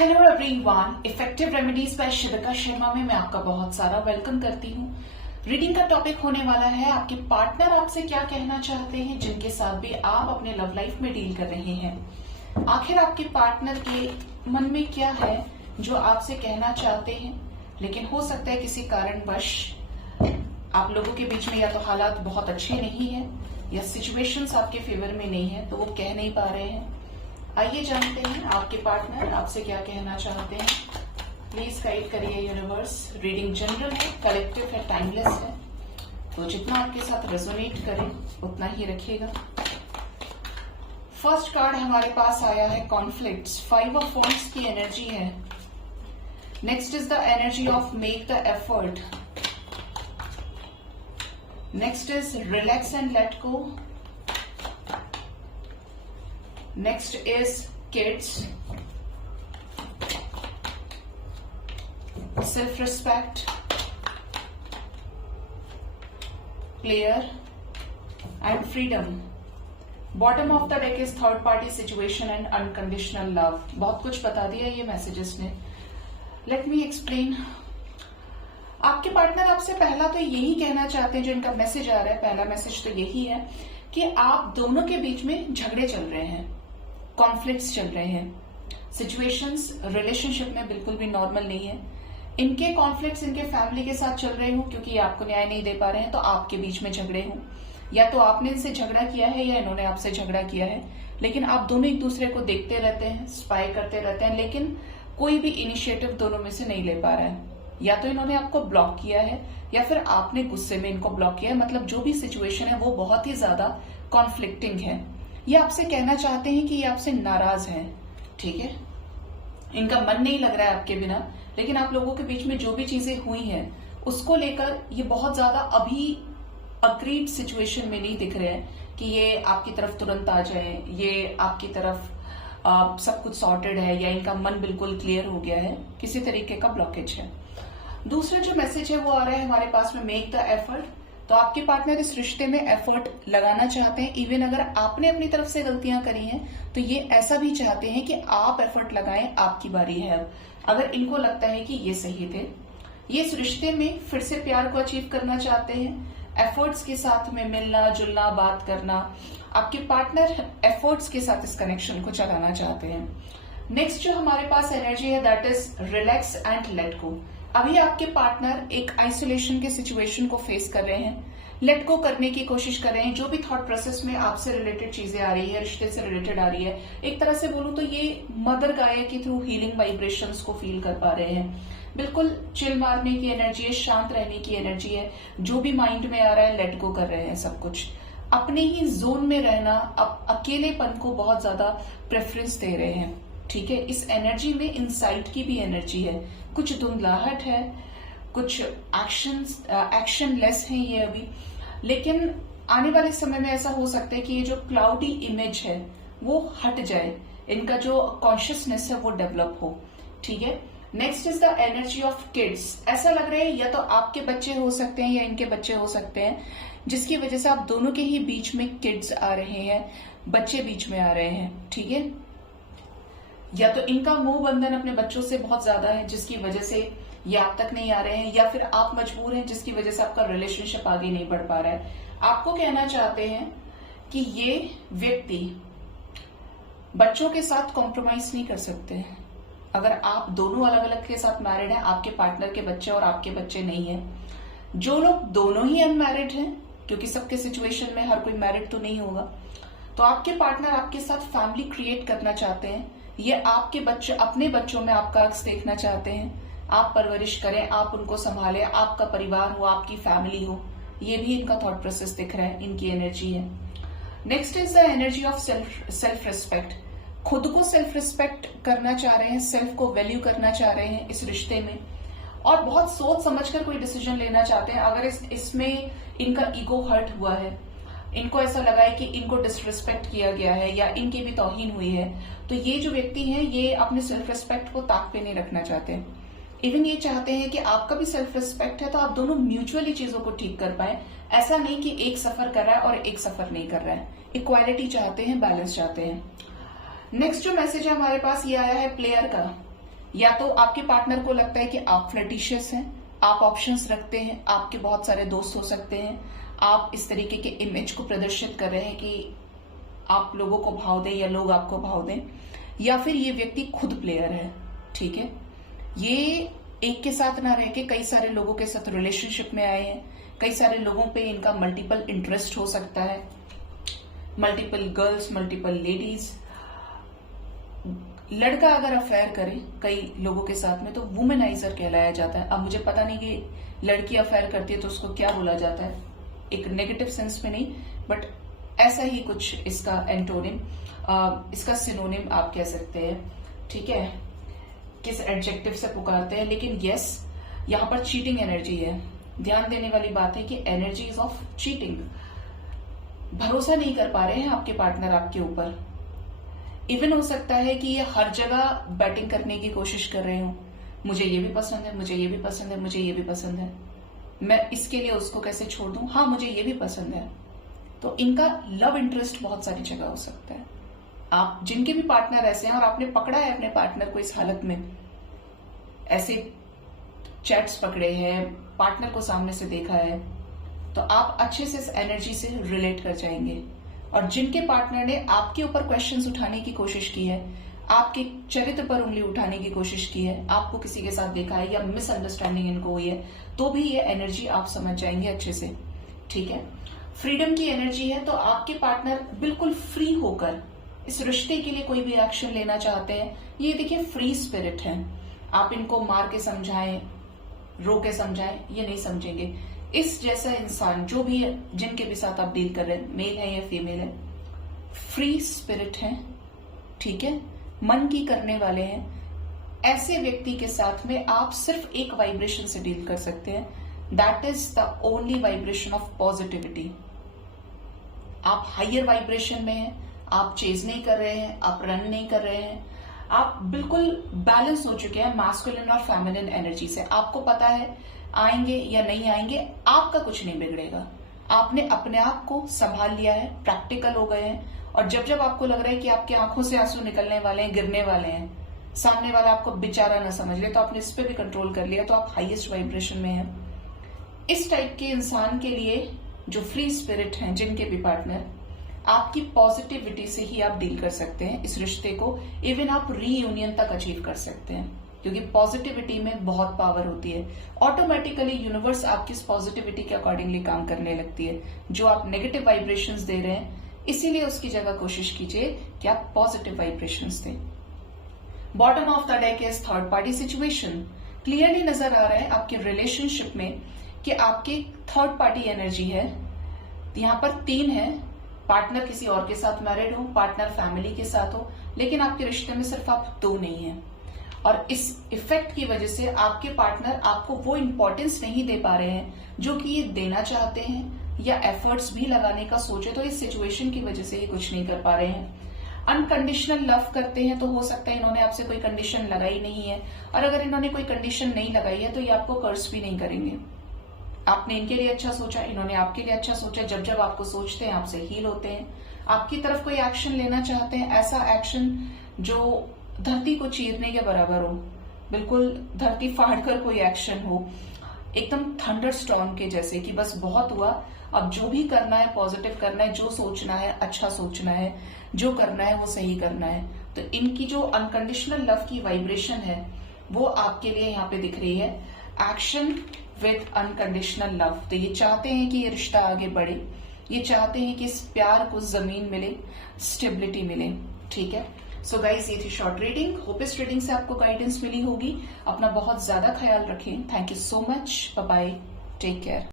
Hello everyone, effective remedies by Shivika Sharma में मैं आपका बहुत सारा वेलकम करती हूँ। रीडिंग का टॉपिक होने वाला है आपके पार्टनर आपसे क्या कहना चाहते हैं, जिनके साथ भी आप अपने लव लाइफ में डील कर रहे हैं। आखिर आपके पार्टनर के मन में क्या है जो आपसे कहना चाहते हैं, लेकिन हो सकता है किसी कारणवश आप लोगों के बीच में या तो हालात बहुत अच्छे नहीं है या सिचुएशंस आपके फेवर में नहीं है, तो वो कह नहीं पा रहे हैं। आइए जानते हैं आपके पार्टनर आपसे क्या कहना चाहते हैं। प्लीज गाइड करिए यूनिवर्स। रीडिंग जनरल है, कलेक्टिव है, टाइमलेस है, तो जितना आपके साथ रेजोनेट करे उतना ही रखिएगा। फर्स्ट कार्ड हमारे पास आया है कॉन्फ्लिक्ट्स। 5 ऑफ वॉन्ड्स की एनर्जी है। Next is the energy of make the effort. Next is relax and let go. Next is kids, self-respect, player and freedom. Bottom of the deck is third party situation and unconditional love. बहुत कुछ बता दिया ये messages ने। Let me explain. आपके partner आपसे पहला तो यही कहना चाहते हैं, जो इनका मैसेज आ रहा है, पहला मैसेज तो यही है कि आप दोनों के बीच में झगड़े चल रहे हैं, कॉन्फ्लिक्ट्स चल रहे हैं। सिचुएशंस रिलेशनशिप में बिल्कुल भी नॉर्मल नहीं है। इनके कॉन्फ्लिक्ट्स इनके फैमिली के साथ चल रहे हो क्योंकि आपको न्याय नहीं दे पा रहे हैं, तो आपके बीच में झगड़े हो, या तो आपने इनसे झगड़ा किया है या इन्होंने आपसे झगड़ा किया है। लेकिन आप दोनों एक दूसरे को देखते रहते हैं, स्पाई करते रहते हैं, लेकिन कोई भी इनिशिएटिव दोनों में से नहीं ले पा रहा है। या तो इन्होंने आपको ब्लॉक किया है या फिर आपने गुस्से में इनको ब्लॉक किया है। मतलब जो भी सिचुएशन है वो बहुत ही ज्यादा कॉन्फ्लिक्टिंग है। ये आपसे कहना चाहते हैं कि ये आपसे नाराज हैं, ठीक है। इनका मन नहीं लग रहा है आपके बिना, लेकिन आप लोगों के बीच में जो भी चीजें हुई हैं उसको लेकर ये बहुत ज्यादा अभी अग्रीड सिचुएशन में नहीं दिख रहे हैं कि ये आपकी तरफ तुरंत आ जाए, ये आपकी तरफ सब कुछ सॉर्टेड है, या इनका मन बिल्कुल क्लियर हो गया है। किसी तरीके का ब्लॉकेज है। दूसरा जो मैसेज है वो आ रहा है हमारे पास में मेक द एफर्ट। तो आपके पार्टनर इस रिश्ते में एफर्ट लगाना चाहते हैं। इवन अगर आपने अपनी तरफ से गलतियां करी हैं तो ये ऐसा भी चाहते हैं कि आप एफर्ट लगाएं, आपकी बारी है। अगर इनको लगता है कि ये सही थे, ये इस रिश्ते में फिर से प्यार को अचीव करना चाहते हैं। एफर्ट्स के साथ में मिलना जुलना, बात करना, आपके पार्टनर एफर्ट्स के साथ इस कनेक्शन को चलाना चाहते हैं। नेक्स्ट जो हमारे पास एनर्जी है that is relax and let go. अभी आपके पार्टनर एक आइसोलेशन के सिचुएशन को फेस कर रहे हैं, लेट गो करने की कोशिश कर रहे हैं। जो भी थॉट प्रोसेस में आपसे रिलेटेड चीजें आ रही है, रिश्ते से रिलेटेड आ रही है, एक तरह से बोलूं तो ये मदर गाया के थ्रू हीलिंग वाइब्रेशंस को फील कर पा रहे हैं। बिल्कुल चिल मारने की एनर्जी है, शांत रहने की एनर्जी है। जो भी माइंड में आ रहा है लेट गो कर रहे हैं सब कुछ। अपने ही जोन में रहना, अकेलेपन को बहुत ज्यादा प्रेफरेंस दे रहे हैं, ठीक है। इस एनर्जी में इनसाइट की भी एनर्जी है, कुछ धुंधलाहट है, कुछ एक्शन लेस है ये अभी। लेकिन आने वाले समय में ऐसा हो सकता है कि ये जो क्लाउडी इमेज है वो हट जाए, इनका जो कॉन्शियसनेस है वो डेवलप हो, ठीक है। Next is the energy of kids. ऐसा लग रहा है या तो आपके बच्चे हो सकते हैं या इनके बच्चे हो सकते हैं, जिसकी वजह से आप दोनों के ही बीच में किड्स आ रहे हैं, बच्चे बीच में आ रहे हैं, ठीक है। या तो इनका मोह बंधन अपने बच्चों से बहुत ज्यादा है जिसकी वजह से ये आप तक नहीं आ रहे हैं, या फिर आप मजबूर हैं जिसकी वजह से आपका रिलेशनशिप आगे नहीं बढ़ पा रहा है। आपको कहना चाहते हैं कि ये व्यक्ति बच्चों के साथ कॉम्प्रोमाइज नहीं कर सकते। अगर आप दोनों अलग अलग के साथ मैरिड हैं, आपके पार्टनर के बच्चे और आपके बच्चे नहीं है, जो लोग दोनों ही अनमैरिड हैं, क्योंकि सबके सिचुएशन में हर कोई मैरिड तो नहीं होगा, तो आपके पार्टनर आपके साथ फैमिली क्रिएट करना चाहते हैं। ये आपके बच्चे अपने बच्चों में आपका अक्स देखना चाहते हैं। आप परवरिश करें, आप उनको संभालें, आपका परिवार हो, आपकी फैमिली हो। ये भी इनका थॉट प्रोसेस दिख रहा है, इनकी एनर्जी है। Next is the energy of self respect. खुद को सेल्फ रिस्पेक्ट करना चाह रहे हैं, सेल्फ को वैल्यू करना चाह रहे हैं इस रिश्ते में, और बहुत सोच समझकर कोई डिसीजन लेना चाहते हैं। अगर इसमें इनका ईगो हर्ट हुआ है, इनको ऐसा लगा है कि इनको डिसरिस्पेक्ट किया गया है या इनकी भी तौहीन हुई है, तो ये जो व्यक्ति है ये अपने सेल्फ रिस्पेक्ट को ताक पे नहीं रखना चाहते। इवन ये चाहते हैं कि आपका भी सेल्फ रिस्पेक्ट है, तो आप दोनों म्यूचुअली चीजों को ठीक कर पाए। ऐसा नहीं कि एक सफर कर रहा है और एक सफर नहीं कर रहा है। इक्वालिटी चाहते हैं, बैलेंस चाहते हैं। नेक्स्ट जो मैसेज है हमारे पास ये आया है प्लेयर का। या तो आपके पार्टनर को लगता है कि आप फ्लर्टिशियस हैं, आप ऑप्शंस रखते हैं, आपके बहुत सारे दोस्त हो सकते हैं, आप इस तरीके के इमेज को प्रदर्शित कर रहे हैं कि आप लोगों को भाव दें या लोग आपको भाव दें, या फिर ये व्यक्ति खुद प्लेयर है। ठीक है, ये एक के साथ ना रह के कई सारे लोगों के साथ रिलेशनशिप में आए हैं, कई सारे लोगों पे इनका मल्टीपल इंटरेस्ट हो सकता है, मल्टीपल गर्ल्स, मल्टीपल लेडीज। लड़का अगर अफेयर करे कई लोगों के साथ में तो वुमेनाइजर कहलाया जाता है। अब मुझे पता नहीं कि लड़की अफेयर करती है तो उसको क्या बोला जाता है, एक नेगेटिव सेंस में नहीं, बट ऐसा ही कुछ इसका एंटोनिम, इसका सिनोनिम आप कह सकते हैं। ठीक है, किस एडजेक्टिव से पुकारते हैं, लेकिन यस, यहां पर चीटिंग एनर्जी है। ध्यान देने वाली बात है कि एनर्जी इज ऑफ चीटिंग। भरोसा नहीं कर पा रहे हैं आपके पार्टनर आपके ऊपर। इवन हो सकता है कि ये हर जगह बैटिंग करने की कोशिश कर रहे हो, मुझे ये भी पसंद है, मुझे ये भी पसंद है, मुझे ये भी पसंद है, मैं इसके लिए उसको कैसे छोड़ दूं, हाँ मुझे ये भी पसंद है। तो इनका लव इंटरेस्ट बहुत सारी जगह हो सकता है। आप जिनके भी पार्टनर ऐसे हैं और आपने पकड़ा है अपने पार्टनर को इस हालत में, ऐसे चैट्स पकड़े हैं, पार्टनर को सामने से देखा है, तो आप अच्छे से इस एनर्जी से रिलेट कर जाएंगे। और जिनके पार्टनर ने आपके ऊपर क्वेश्चंस उठाने की कोशिश की है, आपके चरित्र पर उंगली उठाने की कोशिश की है, आपको किसी के साथ देखा है या मिसअंडरस्टैंडिंग इनको हुई है, तो भी ये एनर्जी आप समझ जाएंगे अच्छे से। ठीक है, फ्रीडम की एनर्जी है, तो आपके पार्टनर बिल्कुल फ्री होकर इस रिश्ते के लिए कोई भी एक्शन लेना चाहते हैं। ये देखिए फ्री स्पिरिट है, आप इनको मार के समझाएं, रो के समझाएं, ये नहीं समझेंगे। इस जैसा इंसान जो भी है, जिनके भी साथ आप डील कर रहे हैं, मेल है या फीमेल है, फ्री स्पिरिट है। ठीक है, मन की करने वाले हैं। ऐसे व्यक्ति के साथ में आप सिर्फ एक वाइब्रेशन से डील कर सकते हैं, that is the only vibration of positivity. आप हायर वाइब्रेशन में हैं, आप चेज नहीं कर रहे हैं, आप रन नहीं कर रहे हैं, आप बिल्कुल बैलेंस हो चुके हैं मैस्कुलिन और फेमिनिन एनर्जी से। आपको पता है आएंगे या नहीं आएंगे, आपका कुछ नहीं बिगड़ेगा। आपने अपने आप को संभाल लिया है, प्रैक्टिकल हो गए हैं, और जब जब आपको लग रहा है कि आपकी आंखों से आंसू निकलने वाले हैं, गिरने वाले हैं, सामने वाला आपको बेचारा न समझ ले, तो आपने इस पे भी कंट्रोल कर लिया, तो आप हाईएस्ट वाइब्रेशन में हैं। इस टाइप के इंसान के लिए जो फ्री स्पिरिट हैं, जिनके भी पार्टनर, आपकी पॉजिटिविटी से ही आप डील कर सकते हैं इस रिश्ते को। इवन आप रीयूनियन तक अचीव कर सकते हैं, क्योंकि पॉजिटिविटी में बहुत पावर होती है। ऑटोमेटिकली यूनिवर्स आपकी इस पॉजिटिविटी के अकॉर्डिंगली काम करने लगती है। जो आप नेगेटिव वाइब्रेशंस दे रहे हैं, इसीलिए उसकी जगह कोशिश कीजिए कि आप पॉजिटिव वाइब्रेशंस दें। Bottom of the deck is third party situation. Clearly नजर आ रहा है आपके रिलेशनशिप में कि आपकी थर्ड पार्टी एनर्जी है। यहां पर 3 है, पार्टनर किसी और के साथ मैरिड हो, पार्टनर फैमिली के साथ हो, लेकिन आपके रिश्ते में सिर्फ आप 2 नहीं हैं। और इस इफेक्ट की वजह से आपके पार्टनर आपको वो इंपॉर्टेंस नहीं दे पा रहे हैं जो कि ये देना चाहते हैं, या एफर्ट्स भी लगाने का सोचे तो इस सिचुएशन की वजह से ये कुछ नहीं कर पा रहे हैं। अनकंडीशनल लव करते हैं तो हो सकता है इन्होंने आपसे कोई कंडीशन लगाई नहीं है, और अगर इन्होंने कोई कंडीशन नहीं लगाई है तो ये आपको कर्स भी नहीं करेंगे। आपने इनके लिए अच्छा सोचा, इन्होंने आपके लिए अच्छा सोचा। जब जब आपको सोचते हैं, आपसे हील होते हैं, आपकी तरफ कोई एक्शन लेना चाहते हैं, ऐसा एक्शन जो धरती को चीरने के बराबर हो, बिल्कुल धरती फाड़कर कोई एक्शन हो, एकदम थंडर स्टॉर्म के जैसे कि बस बहुत हुआ, अब जो भी करना है पॉजिटिव करना है, जो सोचना है अच्छा सोचना है, जो करना है वो सही करना है। तो इनकी जो अनकंडीशनल लव की वाइब्रेशन है वो आपके लिए यहाँ पे दिख रही है, एक्शन विद अनकंडीशनल लव। तो ये चाहते हैं कि ये रिश्ता आगे बढ़े, ये चाहते हैं कि इस प्यार को जमीन मिले, स्टेबिलिटी मिले। ठीक है, सो गाइस, ये थी शॉर्ट रीडिंग। होप इस रीडिंग से आपको गाइडेंस मिली होगी। अपना बहुत ज्यादा ख्याल रखें। Thank you so much, bye bye, take care.